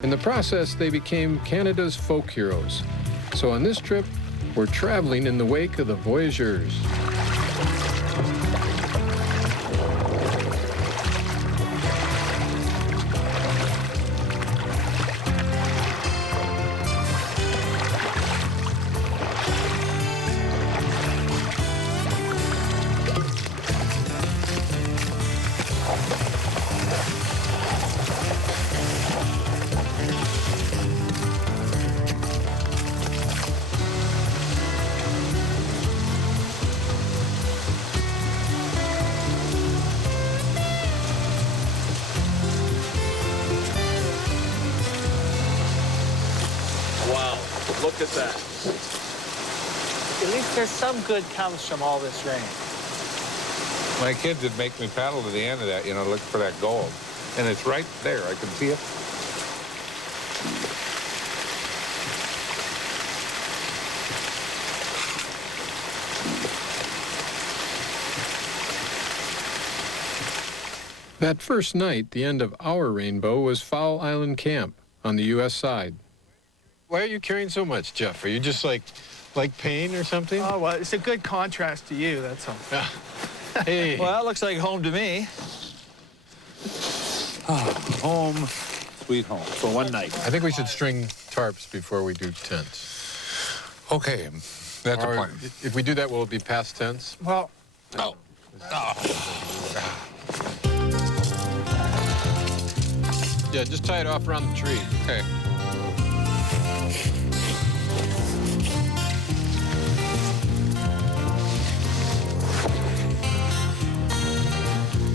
In the process, they became Canada's folk heroes. So on this trip, we're traveling in the wake of the Voyageurs. Wow, look at that. At least there's some good comes from all this rain. My kids would make me paddle to the end of that, you know, look for that gold. And it's right there. I can see it. That first night, the end of our rainbow was Fowl Island Camp on the U.S. side. Why are you carrying so much, Jeff? Are you just like pain or something? Oh, well, it's a good contrast to you, that's all. Hey. Well, that looks like home to me. Home, sweet home. For one night. I think we should string tarps before we do tents. Okay, that's a Or plan. if we do that, will it be past tense? Well, Oh. Yeah, just tie it off around the tree. Okay.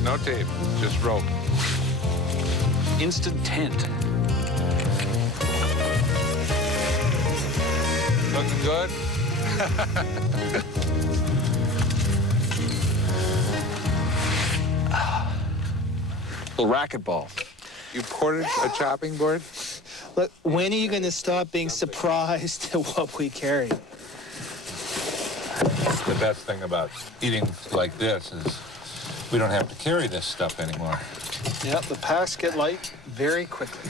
No tape, just rope. Instant tent. Looking good? Little racquetball. You ported a chopping board? look, when are you going to stop being surprised at what we carry? The best thing about eating like this is we don't have to carry this stuff anymore. Yep, the packs get light very quickly.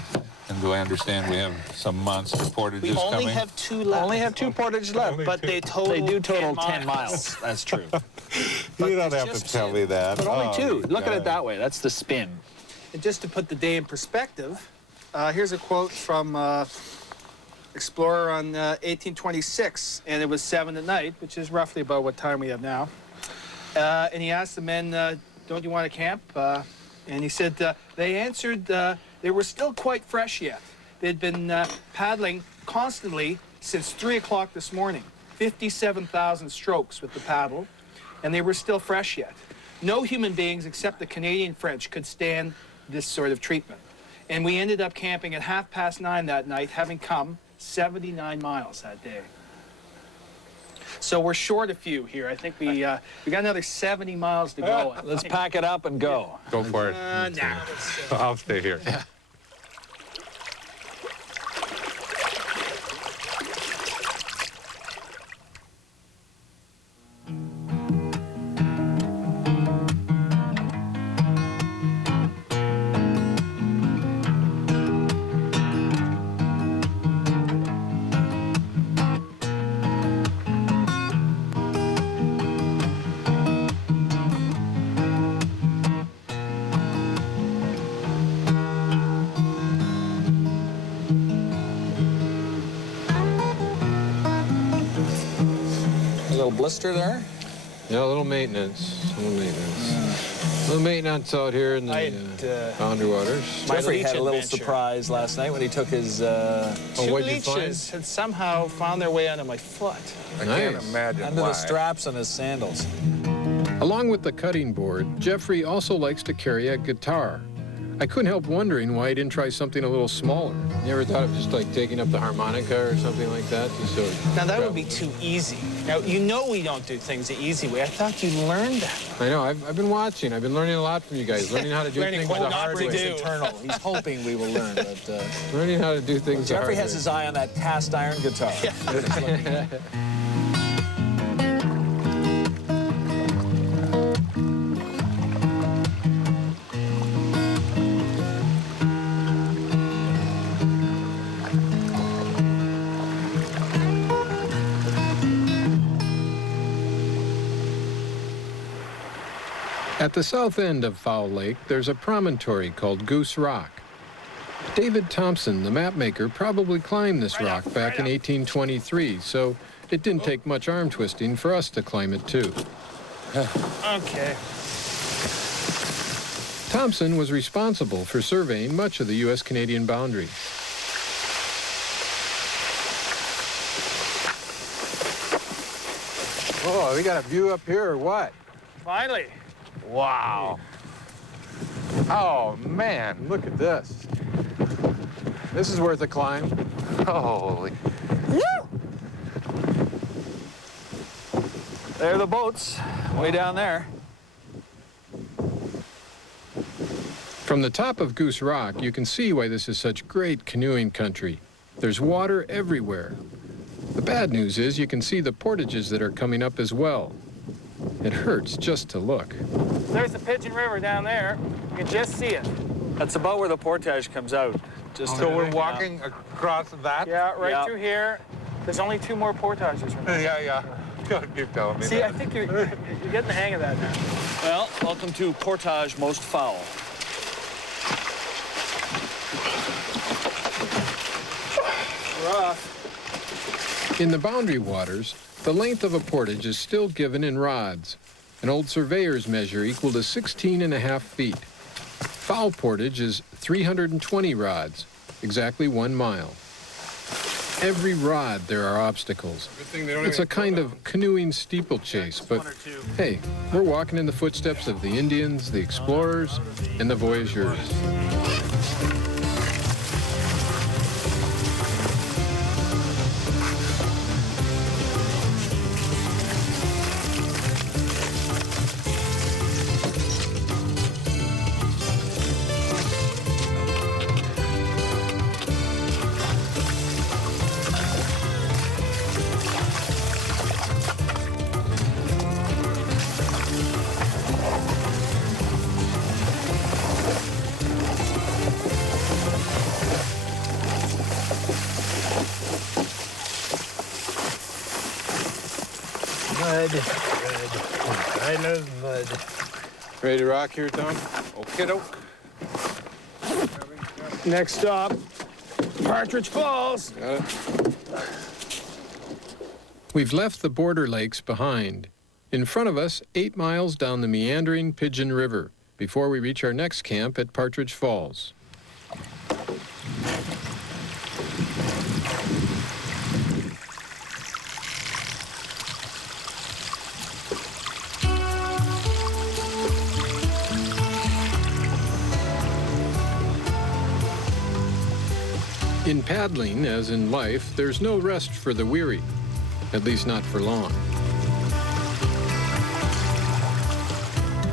And do I understand we have some monster portages We only coming? have 2 left. Only have 2 portages left. but they total They do total 10 10 miles. That's true. You don't it's have to just tell me that. But only 2. Look at it God. that way. That's the spin. And just to put the day in perspective, here's a quote from explorer on 1826, and it was 7 at night, which is roughly about what time we have now. And he asked the men, don't you want to camp? And he said they answered they were still quite fresh yet. They'd been paddling constantly since 3 o'clock this morning, 57,000 strokes with the paddle, and they were still fresh yet. No human beings except the Canadian French could stand this sort of treatment. And we ended up camping at 9:30 that night, having come 79 miles that day. So we're short a few here. I think we got another 70 miles to go. Let's pack it up and go. Go for it. Nah, I'll stay here. A little blister there. Yeah, a little maintenance. A little maintenance. A little maintenance out here in I the had, boundary waters. Jeffrey leech had a little adventure. surprise last night when he took his... Two what'd you leeches had somehow found their way under my foot. I can't Nice. imagine under why. the straps on his sandals. Along with the cutting board, Jeffrey also likes to carry a guitar. I couldn't help wondering why he didn't try something a little smaller. You ever thought of just like taking up the harmonica or something like that? Just so Now, that would be too easy. Now, you know we don't do things the easy way. I thought you learned that. I know, I've been watching. I've been learning a lot from you guys. Learning how to do Learning things what the not hard to way. do. It's eternal. He's hoping we will learn, but... Learning how to do things the hard Jeffrey way. has his eye on that cast iron guitar. At the south end of Fowl Lake, there's a promontory called Goose Rock. David Thompson, the mapmaker, probably climbed this rock back in 1823, so it didn't take much arm twisting for us to climb it too. Okay. Thompson was responsible for surveying much of the U.S.-Canadian boundary. Oh, we got a view up here or what? Finally. Wow. Oh, man, look at this. This is worth a climb. Holy. There are the boats, way down there. From the top of Goose Rock, you can see why this is such great canoeing country. There's water everywhere. The bad news is you can see the portages that are coming up as well. It hurts just to look. There's the Pigeon River down there. You can just see it. That's about where the portage comes out. Just So we're walking across that? Yeah, right Yeah. through here. There's only 2 more portages. Remember? Yeah. Keep telling me See, that. I think you're getting the hang of that now. Well, welcome to Portage Most Foul. Rough. In the boundary waters, the length of a portage is still given in rods. An old surveyor's measure equal to 16.5 feet. Foul portage is 320 rods, exactly 1 mile. Every rod there are obstacles. It's a kind of canoeing steeplechase, but hey, we're walking in the footsteps of the Indians, the explorers, and the voyageurs. Mud. I love mud. Ready to rock here, Tom? Okay, doke. Next stop, Partridge Falls. Got it. We've left the border lakes behind. In front of us, 8 miles down the meandering Pigeon River before we reach our next camp at Partridge Falls. In paddling, as in life, there's no rest for the weary, at least not for long.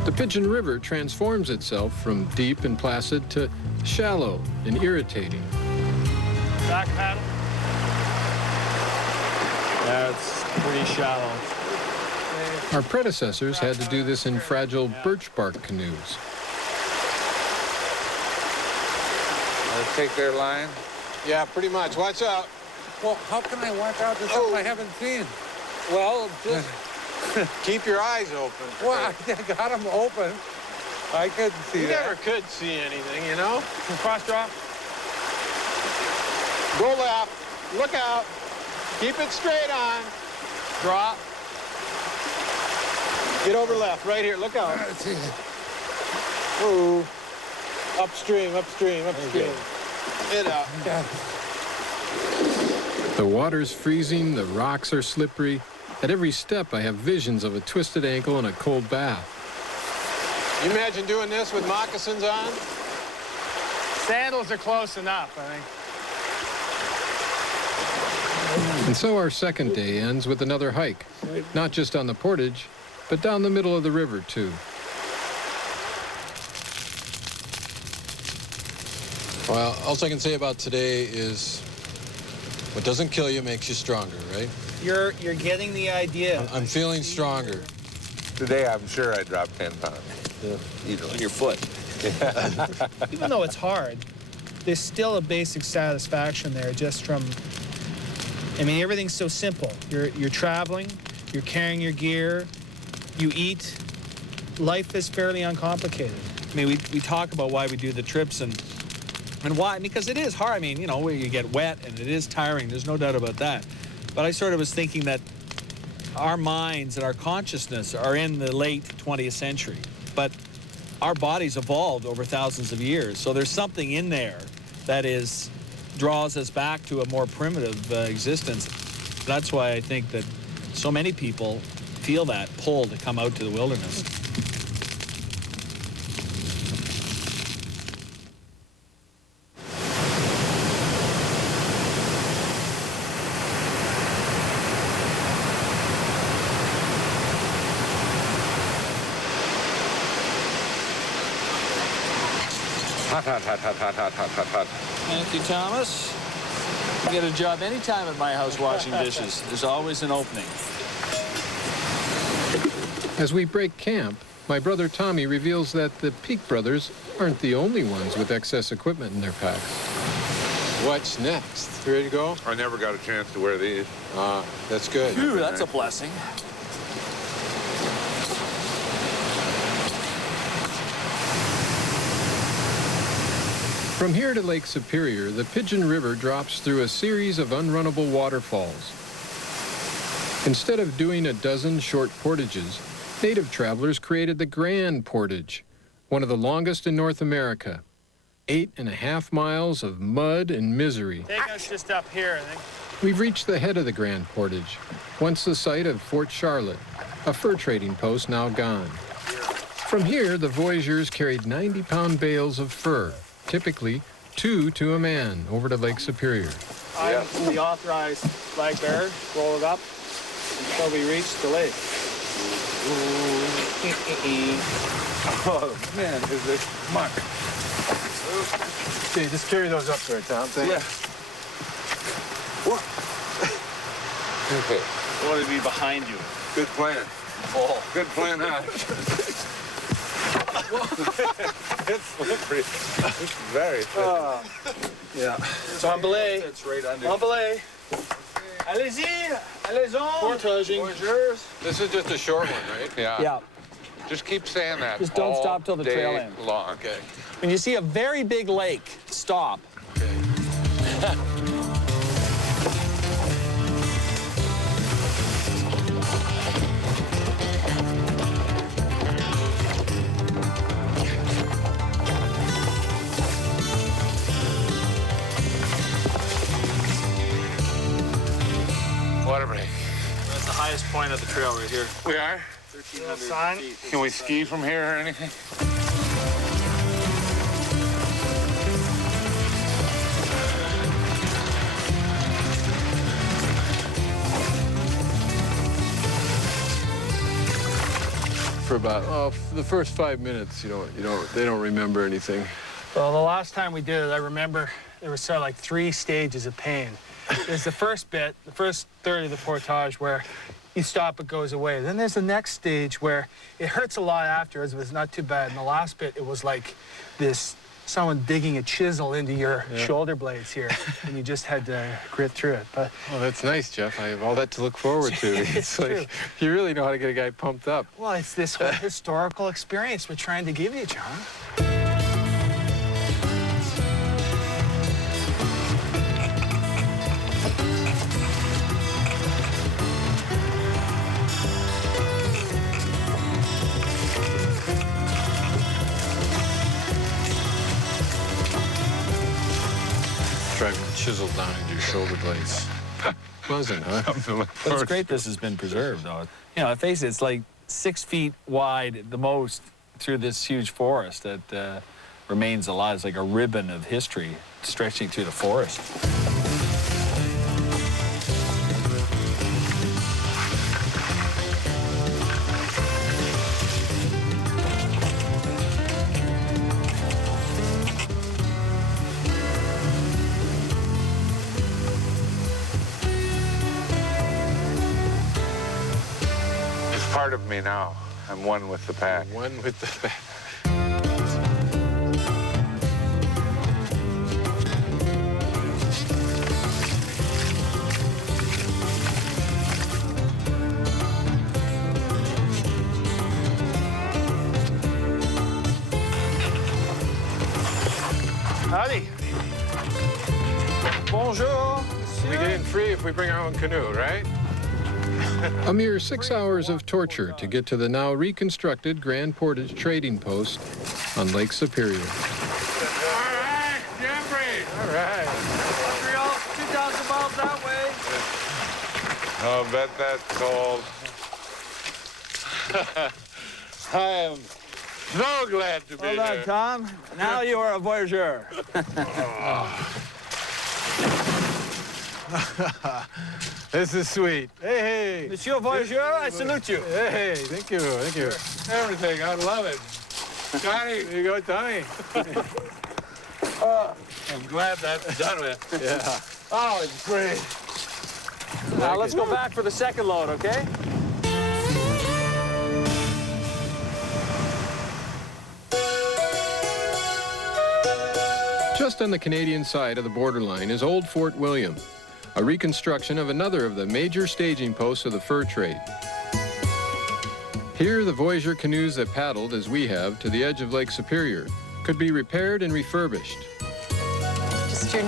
The Pigeon River transforms itself from deep and placid to shallow and irritating. Back paddle. That's pretty shallow. Our predecessors had to do this in fragile birch bark canoes. Take their line. Yeah, pretty much. Watch out. Well, how can I watch out? There's something I haven't seen. Well, just keep your eyes open. Well, I got them open. I couldn't see You that. never could see anything, you know? Cross drop. Go left. Look out. Keep it straight on. Drop. Get over left. Right here. Look out. Ooh. Upstream, upstream, upstream. Okay. Get out. The water's freezing, the rocks are slippery. At every step, I have visions of a twisted ankle and a cold bath. You imagine doing this with moccasins on? Sandals are close enough, I think. And so our second day ends with another hike, not just on the portage, but down the middle of the river, too. Well, all I can say about today is what doesn't kill you makes you stronger, right? You're getting the idea. I'm feeling stronger. Today, I'm sure I dropped 10 pounds. On your foot. Even though it's hard, there's still a basic satisfaction there just from, I mean, everything's so simple. You're traveling, you're carrying your gear, you eat, life is fairly uncomplicated. I mean, we talk about why we do the trips and why, because it is hard. I mean, you know, where you get wet and it is tiring. There's no doubt about that. But I sort of was thinking that our minds and our consciousness are in the late 20th century, but our bodies evolved over thousands of years. So there's something in there that draws us back to a more primitive existence. That's why I think that so many people feel that pull to come out to the wilderness. Hot, hot, hot, hot, hot, hot, hot, hot, hot. Thank you, Thomas. You get a job anytime at my house washing dishes. There's always an opening. As we break camp, my brother Tommy reveals that the Peak brothers aren't the only ones with excess equipment in their packs. What's next? You ready to go? I never got a chance to wear these. That's good. Phew, that's a blessing. From here to Lake Superior, the Pigeon River drops through a series of unrunnable waterfalls. Instead of doing a dozen short portages, native travelers created the Grand Portage, one of the longest in North America. 8.5 miles of mud and misery. Take us just up here, I think. We've reached the head of the Grand Portage, once the site of Fort Charlotte, a fur trading post now gone. From here, the Voyageurs carried 90-pound bales of fur, typically 2 to a man, over to Lake Superior. I'm the authorized flag bearer. Roll it up until we reach the lake. Oh, man, is this muck? Okay, just carry those up there, Tom. Thanks. Okay, I want to be behind you. good plan. Oh. Good plan, huh? It's slippery. It's very slippery. Yeah. So on belay. It's right under. On belay. Allez-y. Allez-y. Portaging. Voyageurs. This is just a short one, right? Yeah. Yeah. Just keep saying that. Just don't all stop till the day trail ends. long. Okay. When you see a very big lake, stop. Water break. That's the highest point of the trail right here. We are? 1,300 feet. Can we ski from here or anything? For about the first 5 minutes, they don't remember anything. Well, the last time we did it, I remember there was sort of like 3 stages of pain. There's the first bit, the first third of the portage where you stop, it goes away. Then there's the next stage where it hurts a lot afterwards, but it's not too bad. And the last bit, it was like someone digging a chisel into your shoulder blades here, and you just had to grit through it. But Oh, that's nice, Jeff. I have all that to look forward to. It's like true. you really know how to get a guy pumped up. well, it's this whole historical experience we're trying to give you, John. Driving the chisel down into your shoulder blades. Pleasant, huh? But it's great this has been preserved, though. You know, face it, it's like 6 feet wide at the most through this huge forest that remains alive. It's like a ribbon of history stretching through the forest. It's part of me now. I'm one with the pack. One with the... Bonjour. We get in free if we bring our own canoe, right? A mere 6 hours of torture to get to the now reconstructed Grand Portage trading post on Lake Superior. All right, Jeffrey. All right. Montreal, 2,000 miles that way. I'll bet that's cold. I am so glad to be Hold on, here. Tom. Now you are a voyageur. This is sweet. Hey, hey. Monsieur Voyageur, I salute you. Hey, thank you, thank you. Everything, I love it. Johnny, There you go, Tommy. I'm glad that's done with. Yeah. Oh, it's great. Now let's go back for the second load, okay? Just on the Canadian side of the borderline is Old Fort William, a reconstruction of another of the major staging posts of the fur trade. Here, the Voyageur canoes that paddled, as we have, to the edge of Lake Superior could be repaired and refurbished.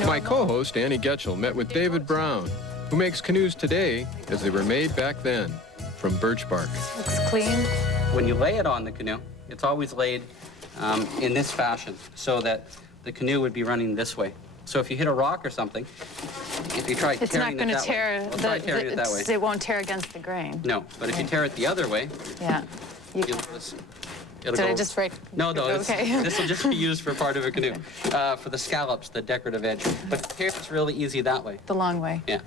My co-host, Annie Getchell, met with David Brown, who makes canoes today as they were made back then, from birch bark. Looks clean. When you lay it on the canoe, it's always laid in this fashion so that the canoe would be running this way. So if you hit a rock or something, if you try It's tearing not going it to that tear. way, well, try tearing it that way. It won't tear against the grain. No, but if you tear it the other way, Yeah. You, you'll notice it'll did go. I just write? No, Okay. this will just be used for part of a canoe, for the scallops, the decorative edge. But here it's really easy that way. The long way. Yeah.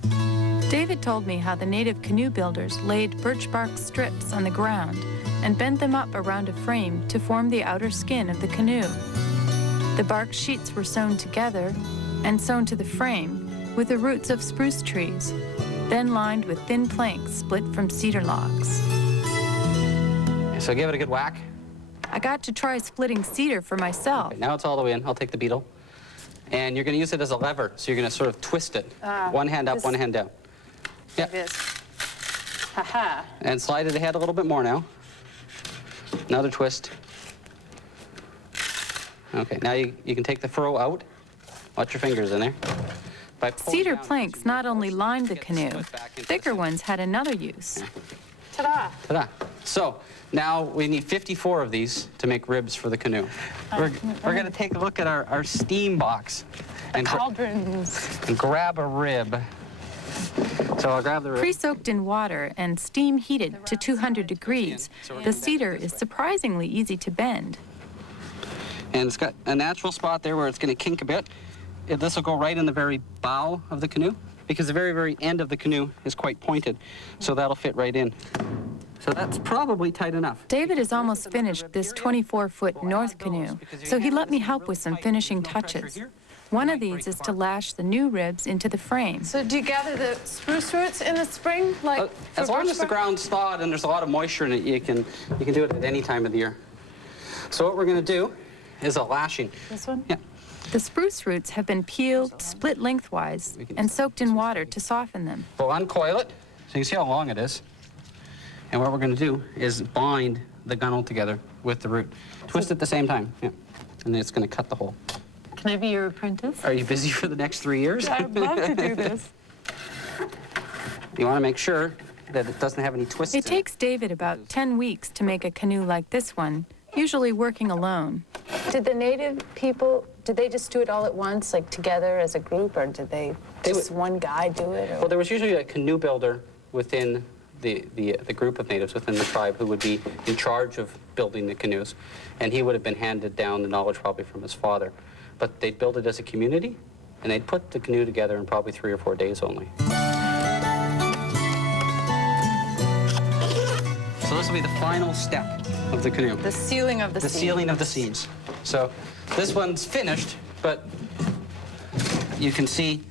David told me how the native canoe builders laid birch bark strips on the ground and bent them up around a frame to form the outer skin of the canoe. The bark sheets were sewn together and sewn to the frame with the roots of spruce trees, then lined with thin planks split from cedar logs. So give it a good whack. I got to try splitting cedar for myself. Okay, now it's all the way in. I'll take the beetle. And you're going to use it as a lever, so you're going to sort of twist it. One hand up, this- one hand down. Yeah. This. Haha. And slide it ahead a little bit more now. Another twist. Okay, now you can take the furrow out. Watch your fingers in there. By pulling Cedar down, planks you not can only force lined the get canoe, split back into the thicker center. ones had another use. Ta-da. Ta-da. So now we need 54 of these to make ribs for the canoe. We're going to take a look at our steam box and Cauldrons. grab a rib. So I'll grab the rib. Pre-soaked in water and steam heated to 200 degrees, the cedar is surprisingly easy to bend. And it's got a natural spot there where it's going to kink a bit. This will go right in the very bow of the canoe because the very, very end of the canoe is quite pointed. So that'll fit right in. So that's probably tight enough. David has almost finished this 24-foot north canoe, so he let me help with some finishing touches. One of these is to lash the new ribs into the frame. So do you gather the spruce roots in the spring, like As for long birch as the bark? ground's thawed and there's a lot of moisture in it, you can do it at any time of the year. So what we're going to do is a lashing. This one? Yeah. The spruce roots have been peeled, split lengthwise, and soaked in water to soften them. We'll uncoil it so you can see how long it is. And what we're going to do is bind the gunnel together with the root. Twist at the same time. Yeah. And then it's going to cut the hole. Can I be your apprentice? Are you busy for the next 3 years? I'd love to do this. You want to make sure that it doesn't have any twists It in takes David about 10 weeks to make a canoe like this one, usually working alone. Did the native people, did they just do it all at once, like together as a group, or did they just one guy do it? Or? Well, there was usually a canoe builder within the group of natives within the tribe who would be in charge of building the canoes, and he would have been handed down the knowledge probably from his father. But they'd build it as a community, and they'd put the canoe together in probably 3 or 4 days only. So this will be the final step of the canoe. The sealing of the The seam. sealing of the seams. So this one's finished, but you can see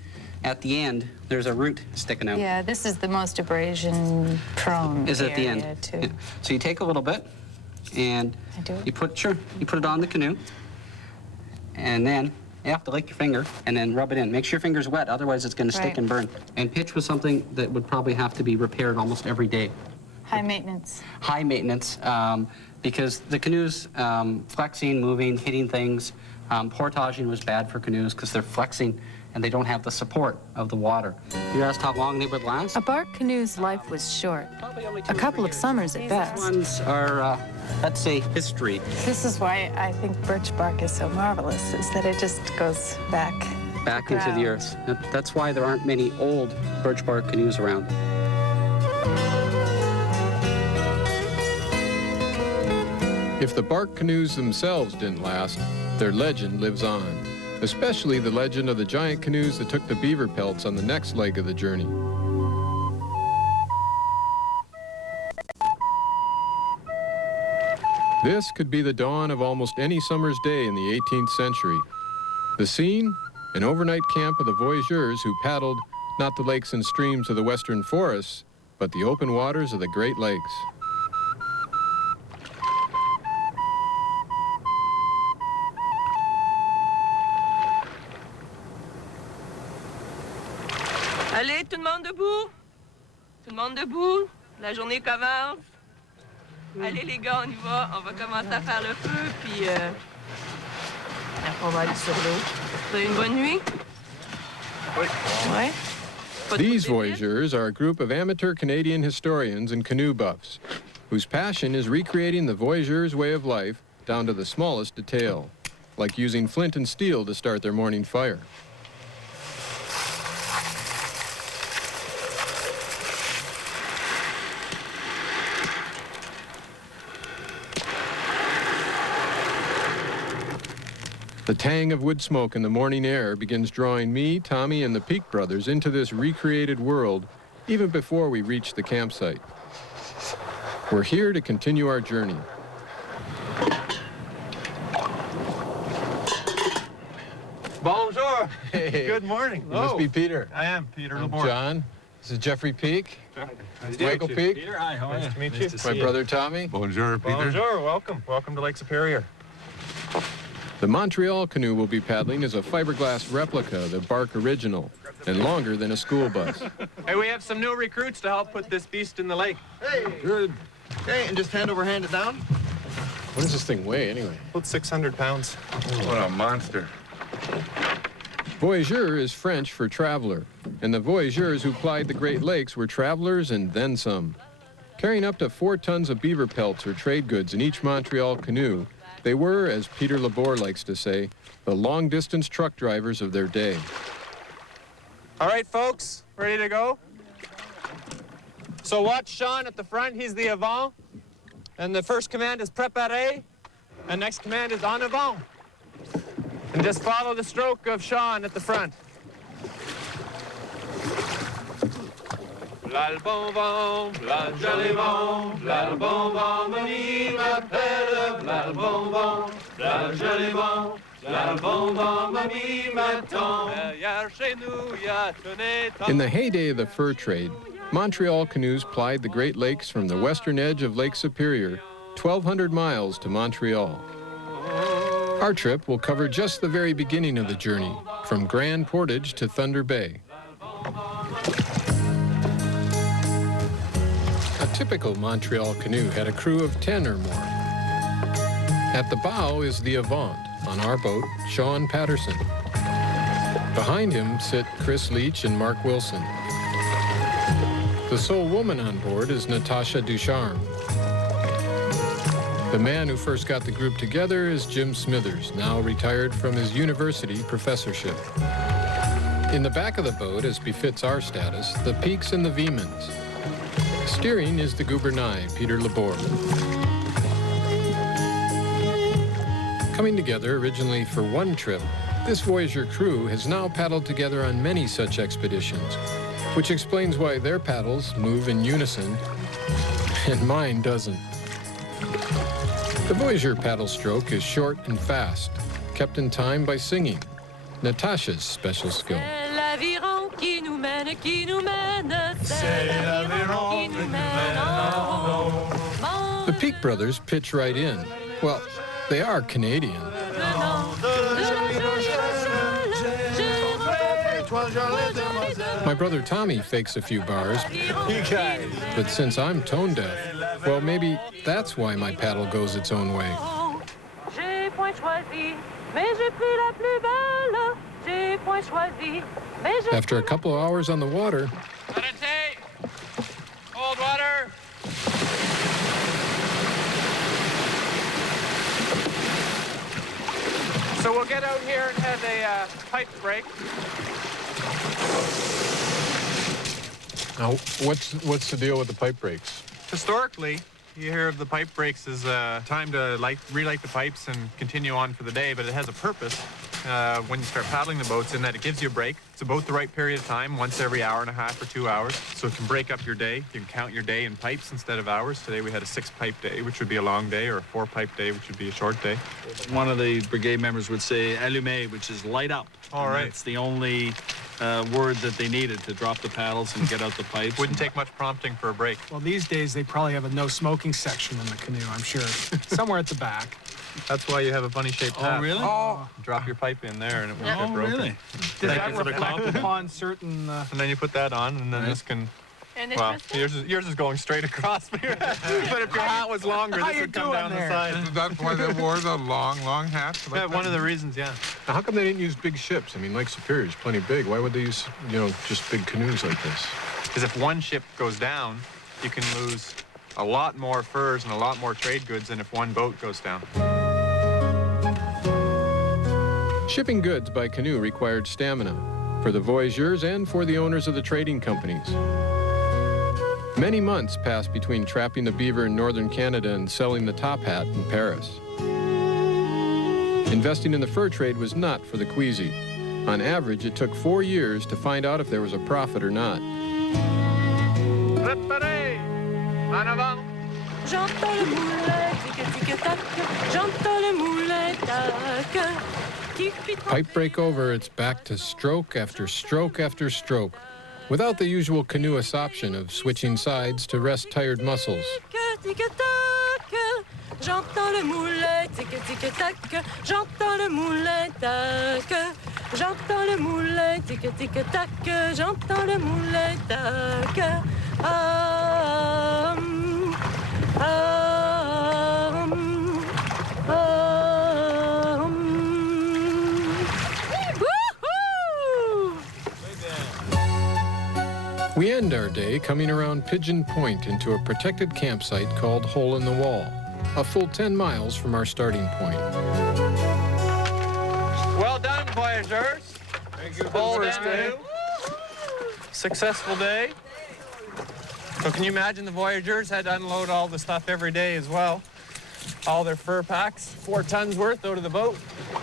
at the end there's a root sticking out. Yeah, this is the most abrasion prone Is at the area, end. too. Yeah. So you take a little bit and I do it? you put it on the canoe, and then you have to lick your finger and then rub it in. Make sure your finger's wet, otherwise it's going to stick Right. and burn. And pitch was something that would probably have to be repaired almost every day. High maintenance. High maintenance, because the canoes flexing, moving, hitting things. Portaging was bad for canoes because they're flexing and they don't have the support of the water. You asked how long they would last? A bark canoe's life was short, a couple of summers at best. These ones are, let's say, history. This is why I think birch bark is so marvelous, is that it just goes back Into the earth. That's why there aren't many old birch bark canoes around. If the bark canoes themselves didn't last, their legend lives on, especially the legend of the giant canoes that took the beaver pelts on the next leg of the journey. This could be the dawn of almost any summer's day in the 18th century. The scene? An overnight camp of the voyageurs who paddled not the lakes and streams of the western forests, but the open waters of the Great Lakes. Allez, tout le monde debout. Tout le monde debout. La journée commence. Allez les gars, on y va. On va commencer à faire le feu, puis après on va aller sur l'eau. Vous avez une bonne nuit? Oui. Ouais. Pas de These trop de débit? voyageurs are a group of amateur Canadian historians and canoe buffs, whose passion is recreating the voyageurs' way of life down to the smallest detail, like using flint and steel to start their morning fire. The tang of wood smoke in the morning air begins drawing me, Tommy, and the Peak brothers into this recreated world even before we reach the campsite. We're here to continue our journey. Bonjour. Hey. Good morning. You must be Peter. I am Peter I'm Laborde. John. This is Jeffrey Peak. Nice Michael Peak. Peter, hi, how are Nice you? to meet you. My brother Tommy. Bonjour, Peter. Bonjour. Welcome. Welcome to Lake Superior. The Montreal canoe we'll be paddling is a fiberglass replica of the bark original and longer than a school bus. Hey, we have some new recruits to help put this beast in the lake. Hey. Good. Hey, and just hand it down? What does this thing weigh anyway? About 600 pounds. What a monster. Voyageur is French for traveler, and the voyageurs who plied the Great Lakes were travelers and then some. Carrying up to 4 tons of beaver pelts or trade goods in each Montreal canoe, they were, as Peter Laborde likes to say, the long-distance truck drivers of their day. All right, folks, ready to go? So watch Sean at the front. He's the avant. And the first command is préparé, and next command is en avant. And just follow the stroke of Sean at the front. V'là le bon vent, v'là le joli vent, v'là le bon vent, Moni m'appelle, v'là le bon vent, v'là le joli vent, v'là le bon vent, Moni m'attend. Derrière chez nous, y'a tenez tant. In the heyday of the fur trade, Montreal canoes plied the Great Lakes from the western edge of Lake Superior, 1,200 miles to Montreal. Our trip will cover just the very beginning of the journey, from Grand Portage to Thunder Bay. A typical Montreal canoe had a crew of 10 or more. At the bow is the Avant, on our boat, Sean Patterson. Behind him sit Chris Leach and Mark Wilson. The sole woman on board is Natasha Ducharme. The man who first got the group together is Jim Smithers, now retired from his university professorship. In the back of the boat, as befits our status, the Peaks and the Viehmans. Steering is the Gouvernail, Peter Laborde. Coming together originally for one trip, this Voyageur crew has now paddled together on many such expeditions, which explains why their paddles move in unison and mine doesn't. The Voyageur paddle stroke is short and fast, kept in time by singing, Natasha's special skill. The Peak brothers pitch right in. Well, they are Canadian. My brother Tommy fakes a few bars, but since I'm tone deaf, well, maybe that's why my paddle goes its own way. J'ai point choisi, mais j'ai pris la plus belle. J'ai point After a couple of hours on the water, Cold water. So we'll get out here and have a pipe break. now what's the deal with the pipe breaks? Historically, you hear of the pipe breaks as time to relight the pipes and continue on for the day, but it has a purpose when you start paddling the boats in that it gives you a break. It's about the right period of time, once every hour and a half or 2 hours, so it can break up your day. You can count your day in pipes instead of hours. Today we had a 6-pipe day, which would be a long day, or a 4-pipe day, which would be a short day. One of the brigade members would say allumer, which is light up. All right. It's the only word that they needed to drop the paddles and get out the pipes. Wouldn't take much prompting for a break. Well, these days they probably have a no smoking section in the canoe, I'm sure. Somewhere at the back. That's why you have a funny-shaped hat. Oh, really? Oh. Drop your pipe in there and it won't get broken. Really? Does that reflect upon certain... And then you put that on, and then this can... And Well, yours is going straight across me. But if your hat was longer, this would come down the side. That's why they wore the long hats? Yeah, one of the reasons, yeah. Now, how come they didn't use big ships? I mean, Lake Superior is plenty big. Why would they use, just big canoes like this? Because if one ship goes down, you can lose a lot more furs and a lot more trade goods than if one boat goes down. Shipping goods by canoe required stamina for the voyageurs and for the owners of the trading companies. Many months passed between trapping the beaver in northern Canada and selling the top hat in Paris. Investing in the fur trade was not for the queasy. On average, it took 4 years to find out if there was a profit or not. Préparez! En avant! J'entends le moulin, tic-tic-tac. J'entends le moulin, tac. Pipe break over, it's back to stroke after stroke after stroke, without the usual canoeist option of switching sides to rest tired muscles. J'entends le moulin, tic-tic-tac. J'entends le moulin, tac. J'entends le moulin, tic-tic-tac. J'entends le moulin, tac. We end our day coming around Pigeon Point into a protected campsite called Hole in the Wall, a full 10 miles from our starting point. Well done, voyageurs. Thank you. First day. Successful day. So can you imagine the voyageurs had to unload all the stuff every day as well? All their fur packs, 4 tons worth out of the boat. A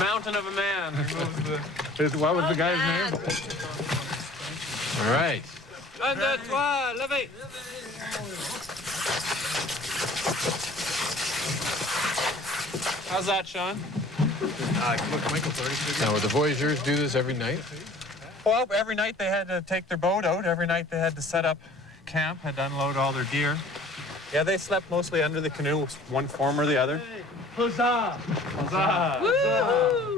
mountain of a man removes the... What was the guy's name? All right. Un, deux, trois, levez. How's that, Sean? Now, would the voyageurs do this every night? Well, every night they had to take their boat out. Every night they had to set up camp, had to unload all their gear. Yeah, they slept mostly under the canoe, one form or the other. Huzzah! Huzzah! Woo!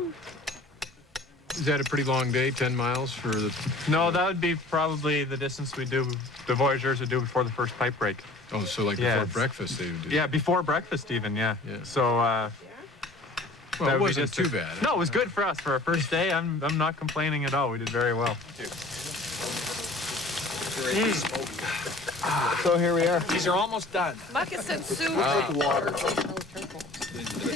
Is that a pretty long day, 10 miles for the... No, that would be probably the distance the voyageurs would do before the first pipe break. Oh, so like before breakfast they would do? Yeah, before breakfast even, yeah. Well, So, it wasn't too bad. No, it was good for us for our first day. I'm not complaining at all. We did very well. So here we are. These are almost done. Moccasin soup. Water.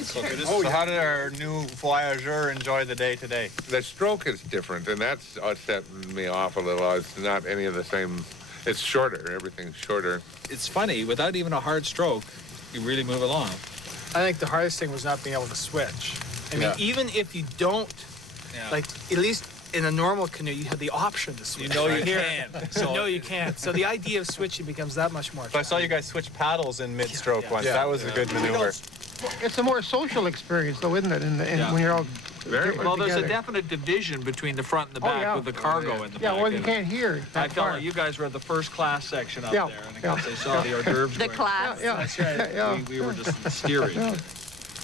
So how did our new voyageur enjoy the day today? The stroke is different, and that's setting me off a little. It's not any of the same. It's shorter. Everything's shorter. It's funny, without even a hard stroke, you really move along. I think the hardest thing was not being able to switch. I mean, Yeah. even if you don't, like, at least in a normal canoe, you have the option to switch. You know you Here, can. you know you can't. So the idea of switching becomes that much more So I saw you guys switch paddles in mid-stroke once. That was a good maneuver. It's a more social experience, though, isn't it? Yeah. When you're all Well, there's a together. definite division between the front and the Oh, back yeah. with the cargo in the back. Yeah, well, you And can't hear I that felt far. like you guys were at the first class section up Yeah, there, and yeah. I saw the hors d'oeuvres The going. class. Yeah, That's right. yeah. We were just steering. Yeah.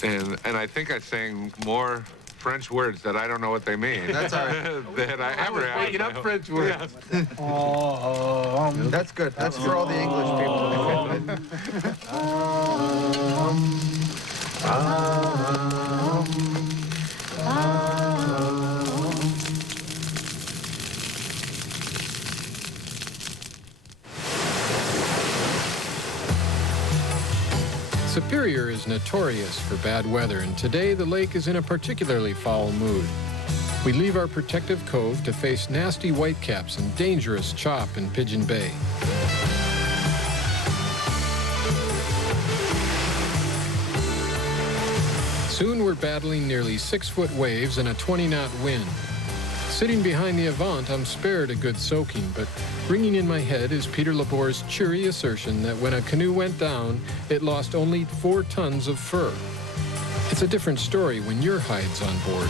And I think I sang more French words that I don't know what they mean. That's all right. That I ever have. Making up French words. That's good. That's for all the English people. Superior is notorious for bad weather, and today the lake is in a particularly foul mood. We leave our protective cove to face nasty whitecaps and dangerous chop in Pigeon Bay. Soon we're battling nearly 6-foot waves and a 20-knot wind. Sitting behind the Avant, I'm spared a good soaking, but ringing in my head is Peter Labour's cheery assertion that when a canoe went down, it lost only 4 tons of fur. It's a different story when your hide's on board.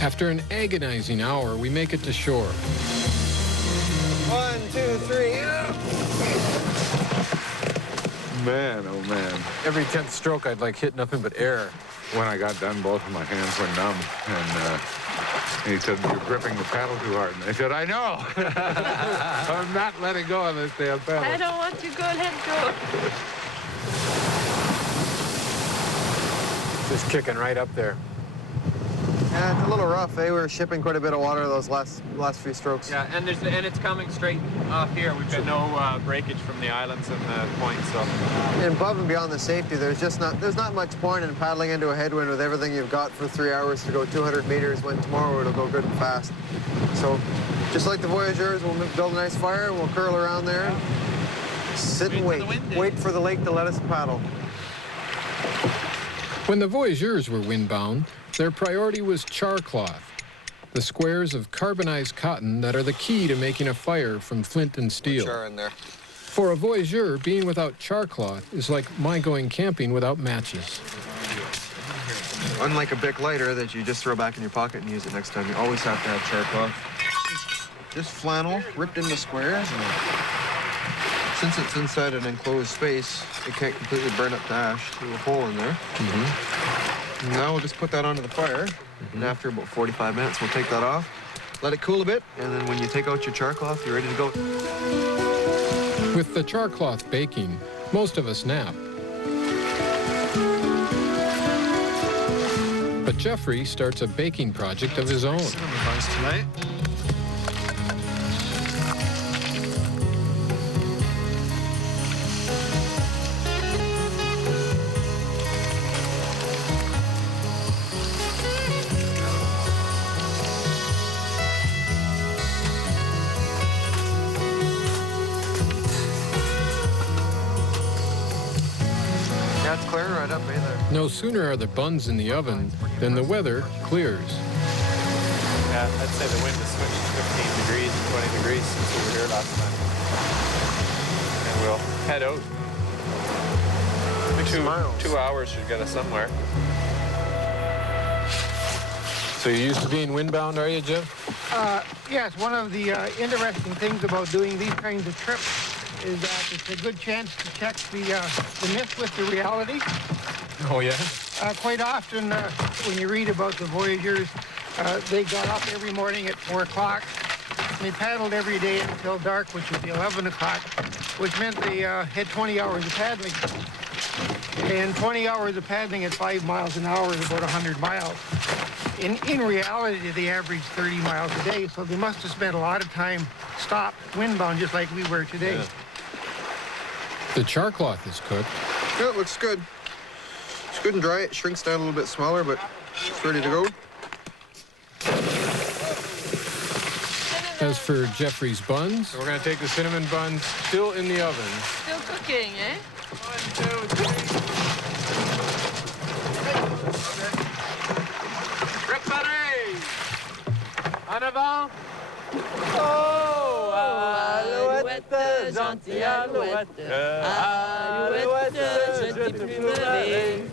After an agonizing hour, we make it to shore. 1, 2, 3. Man, oh man. Every 10th stroke, I'd like hit nothing but air. When I got done, both of my hands went numb. And he said, "You're gripping the paddle too hard." And I said, "I know." I'm not letting go of this damn paddle. I don't want to go, let go. Just kicking right up there. Yeah, it's a little rough, eh? We were shipping quite a bit of water those last few strokes. Yeah, and it's coming straight off here. We've got no breakage from the islands and the points, so. And above and beyond the safety, there's not much point in paddling into a headwind with everything you've got for 3 hours to go 200 meters when tomorrow it'll go good and fast. So, just like the Voyageurs, we'll build a nice fire, we'll curl around there, sit and wait. Wait for the lake to let us paddle. When the Voyageurs were windbound, their priority was char cloth, the squares of carbonized cotton that are the key to making a fire from flint and steel. Char in there. For a Voyageur, being without char cloth is like my going camping without matches. Unlike a Bic lighter that you just throw back in your pocket and use it next time, you always have to have char cloth. Just flannel, ripped into squares. And since it's inside an enclosed space, it can't completely burn up to ash. There's a hole in there. Now we'll just put that onto the fire, and after about 45 minutes, we'll take that off, let it cool a bit, and then when you take out your char cloth, you're ready to go. With the char cloth baking, most of us nap. But Jeffrey starts a baking project of his own. Tonight. Yeah, it's clear right up, eh, there. No sooner are the buns in the oven than the weather clears. Yeah, I'd say the wind has switched 15 degrees and 20 degrees since we were here last time. And we'll head out. Two hours should get us somewhere. So you're used to being windbound, are you, Jim? Yes, one of the interesting things about doing these kinds of trips is that it's a good chance to check the myth with the reality. Oh, yeah? Quite often, when you read about the Voyageurs, they got up every morning at 4 o'clock. They paddled every day until dark, which is 11 o'clock, which meant they had 20 hours of paddling. And 20 hours of paddling at 5 miles an hour is about 100 miles. In reality, they averaged 30 miles a day, so they must have spent a lot of time stopped, windbound, just like we were today. Yeah. The char cloth is cooked. Yeah, it looks good. It's good and dry. It shrinks down a little bit smaller, but it's ready to go. As for Jeffrey's buns, So we're going to take the cinnamon buns still in the oven. Still cooking, eh? 1, 2, 3. Préparez! En avant! Oh! Alouette, gentille alouette. Alouette, je te plumerai.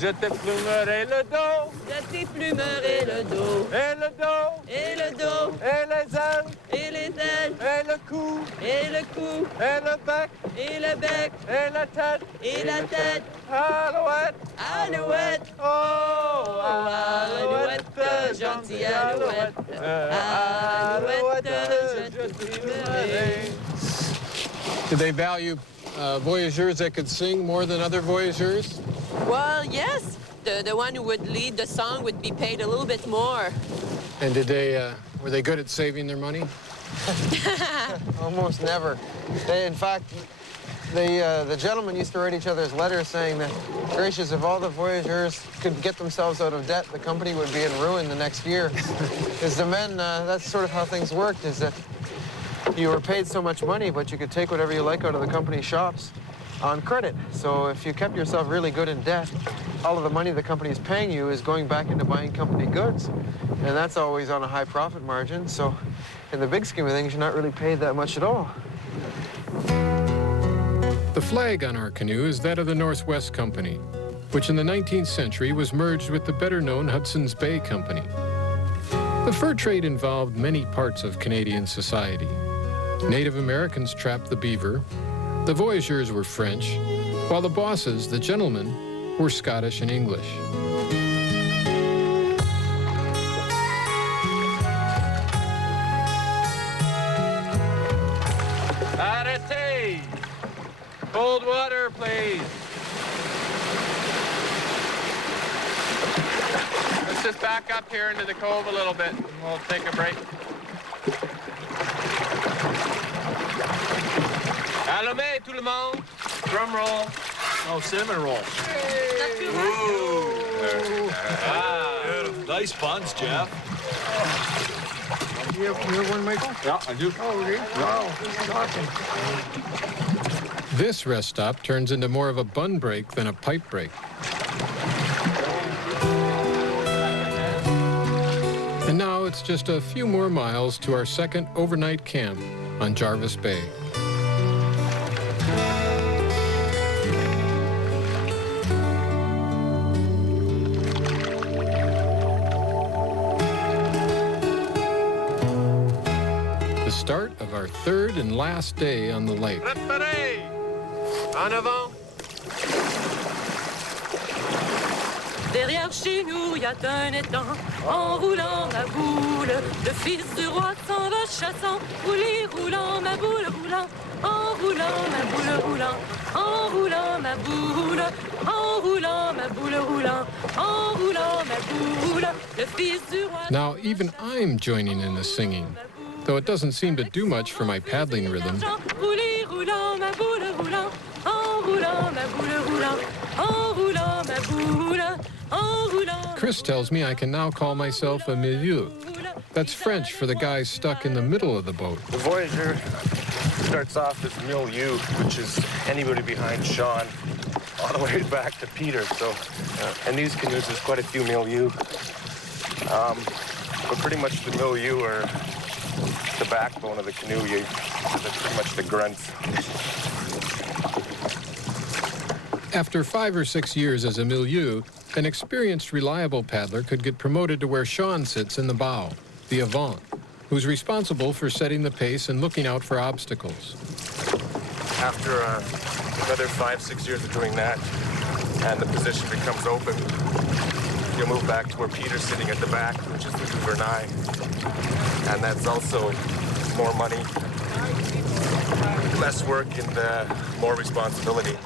Je te plumerai le dos. Je t'éplumerai le dos. Et le dos. Et le dos. Et les ailes. Et les ailes. Et le cou. Et le cou. Et le bec. Et le bec. Et la tête. Et la tête. Alouette. Alouette. Oh! Alouette, gentille alouette. Alouette, je te plumerai. Do they value Voyageurs that could sing more than other Voyageurs? Well, yes. the one who would lead the song would be paid a little bit more. And did they, were they good at saving their money? Almost never. In fact, the gentlemen used to write each other's letters saying that, gracious, if all the voyageurs could get themselves out of debt, the company would be in ruin the next year. Because the men, that's sort of how things worked, is that you were paid so much money, but you could take whatever you like out of the company shops on credit. So if you kept yourself really good in debt, all of the money the company is paying you is going back into buying company goods. And that's always on a high profit margin. So in the big scheme of things, you're not really paid that much at all. The flag on our canoe is that of the Northwest Company, which in the 19th century was merged with the better-known Hudson's Bay Company. The fur trade involved many parts of Canadian society. Native Americans trapped the beaver, the voyageurs were French, while the bosses, the gentlemen, were Scottish and English. Arrêtez! Cold water, please. Let's just back up here into the cove a little bit, and we'll take a break. Allumez, tout le monde. Drum roll. Oh, cinnamon roll. Nice buns, Jeff. You have one, Michael? Yeah, I do. Oh, okay. Wow, that's awesome. This rest stop turns into more of a bun break than a pipe break. And now it's just a few more miles to our second overnight camp on Jarvis Bay. The start of our third and last day on the lake. Préparez! En avant! Derrière chez nous, y a un étang, en roulant ma boule. Le fils du roi s'en va chassant, roulis, roulant ma boule, roulant, en roulant ma boule, roulant, en roulant ma boule, en roulant ma boule, roulant, en roulant ma boule. Le fils du roi. Now, even I'm joining in the singing, though it doesn't seem to do much for my paddling rhythm. Roulis, roulant ma boule, roulant, en roulant ma boule, roulant, en roulant ma boule, en roulant. Chris tells me I can now call myself a milieu. That's French for the guy stuck in the middle of the boat. The Voyager starts off as milieu, which is anybody behind Sean, all the way back to Peter. So, and these canoes, there's quite a few milieu. But pretty much the milieu are the backbone of the canoe. That's pretty much the grunts. After 5 or 6 years as a milieu, an experienced, reliable paddler could get promoted to where Sean sits in the bow, the avant, who's responsible for setting the pace and looking out for obstacles. After another 5-6 years of doing that, and the position becomes open, you'll move back to where Peter's sitting at the back, which is the gouvernail. And that's also more money, less work, and more responsibility.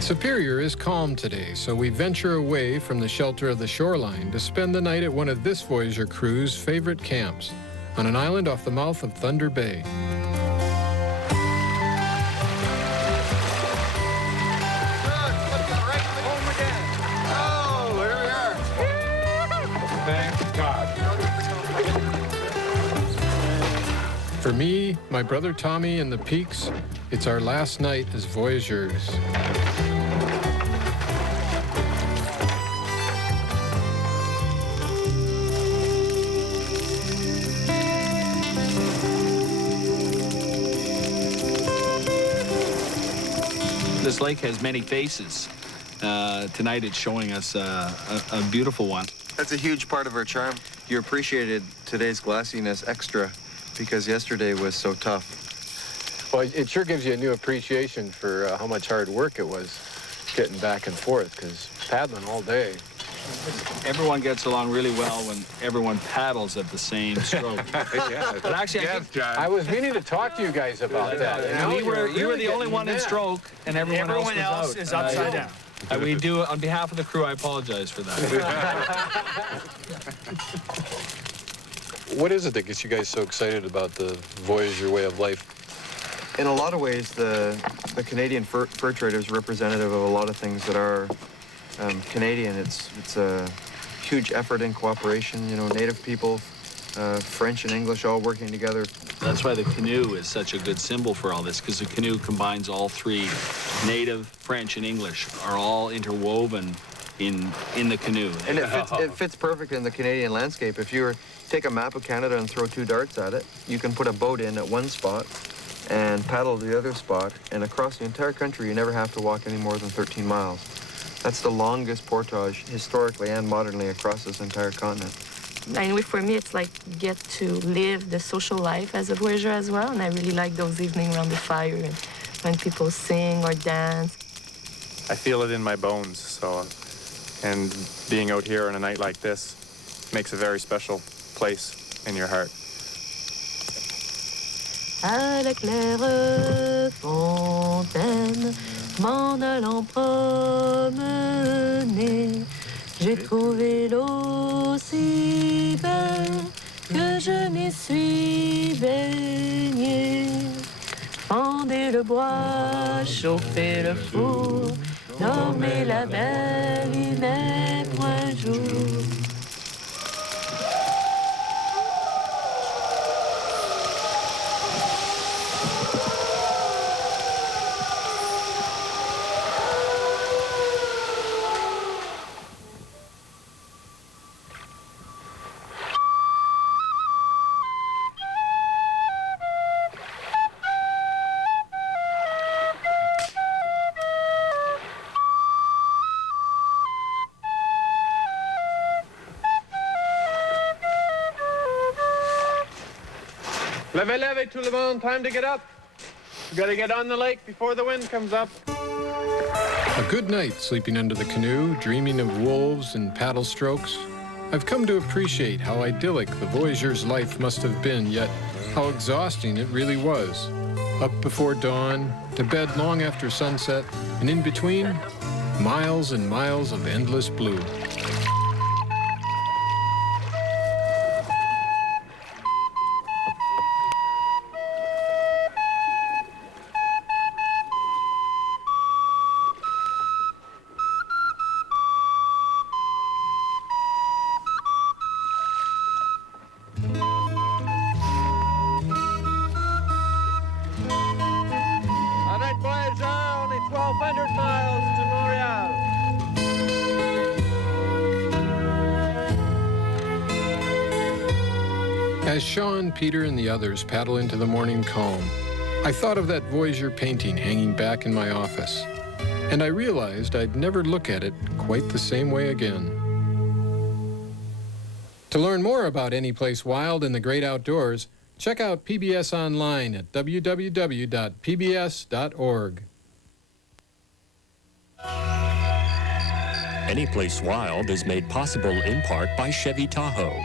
Superior is calm today, so we venture away from the shelter of the shoreline to spend the night at one of this Voyager crew's favorite camps, on an island off the mouth of Thunder Bay. For me, my brother Tommy, and the Peaks, it's our last night as Voyageurs. This lake has many faces. Tonight it's showing us a beautiful one. That's a huge part of our charm. You appreciated today's glassiness extra because yesterday was so tough. Well, it sure gives you a new appreciation for how much hard work it was getting back and forth, because paddling all day. Everyone gets along really well when everyone paddles at the same stroke. Yeah. But actually, yes, John. I was meaning to talk to you guys about that. you were the only one in stroke, and everyone else is was out. upside down. We do, on behalf of the crew, I apologize for that. What is it that gets you guys so excited about the Voyageur way of life? In a lot of ways, the Canadian fur trader is representative of a lot of things that are Canadian. It's a huge effort in cooperation. You know, Native people, French and English all working together. That's why the canoe is such a good symbol for all this, because the canoe combines all three. Native, French, and English are all interwoven in the canoe. And it fits perfect in the Canadian landscape. If you take a map of Canada and throw 2 darts at it, you can put a boat in at one spot and paddle to the other spot, and across the entire country you never have to walk any more than 13 miles. That's the longest portage historically and modernly across this entire continent. Anyway, for me, it's like get to live the social life as a voyageur as well, and I really like those evenings around the fire and when people sing or dance. I feel it in my bones, so, and being out here on a night like this makes a very special place in your heart. À la claire fontaine, m'en allant promener, j'ai trouvé l'eau si belle que je m'y suis baignée. Fendez le bois, chauffez le four, dormez la belle, il n'est point jour. Levez, levez, tout le monde, time to get up. We gotta get on the lake before the wind comes up. A good night sleeping under the canoe, dreaming of wolves and paddle strokes. I've come to appreciate how idyllic the Voyageur's life must have been, yet how exhausting it really was. Up before dawn, to bed long after sunset, and in between, miles and miles of endless blue. All right, Voyageurs, only 1,200 miles to Montreal. As Sean, Peter, and the others paddle into the morning calm, I thought of that Voyageur painting hanging back in my office, and I realized I'd never look at it quite the same way again. To learn more about Anyplace Wild and the great outdoors, check out PBS online at www.pbs.org. Anyplace Wild is made possible in part by Chevy Tahoe.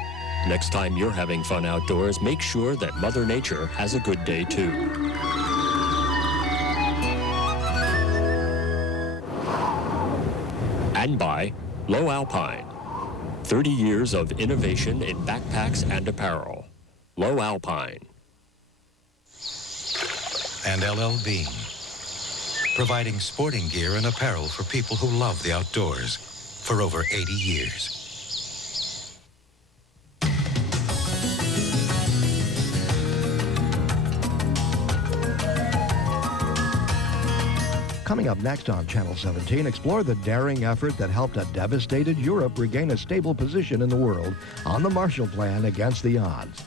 Next time you're having fun outdoors, make sure that Mother Nature has a good day too. And by Low Alpine. 30 years of innovation in backpacks and apparel. Low Alpine. And LL Bean, providing sporting gear and apparel for people who love the outdoors for over 80 years. Coming up next on Channel 17, explore the daring effort that helped a devastated Europe regain a stable position in the world on the Marshall Plan against the odds.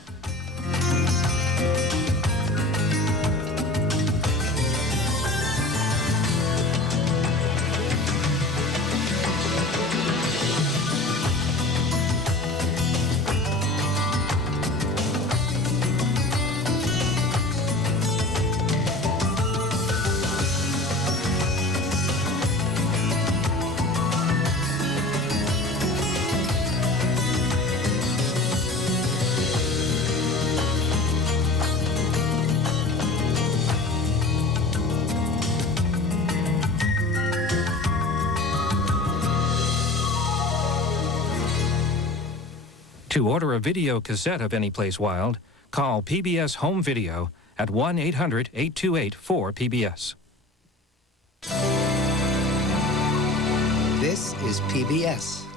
To order a video cassette of Anyplace Wild, call PBS Home Video at 1-800-828-4PBS. This is PBS.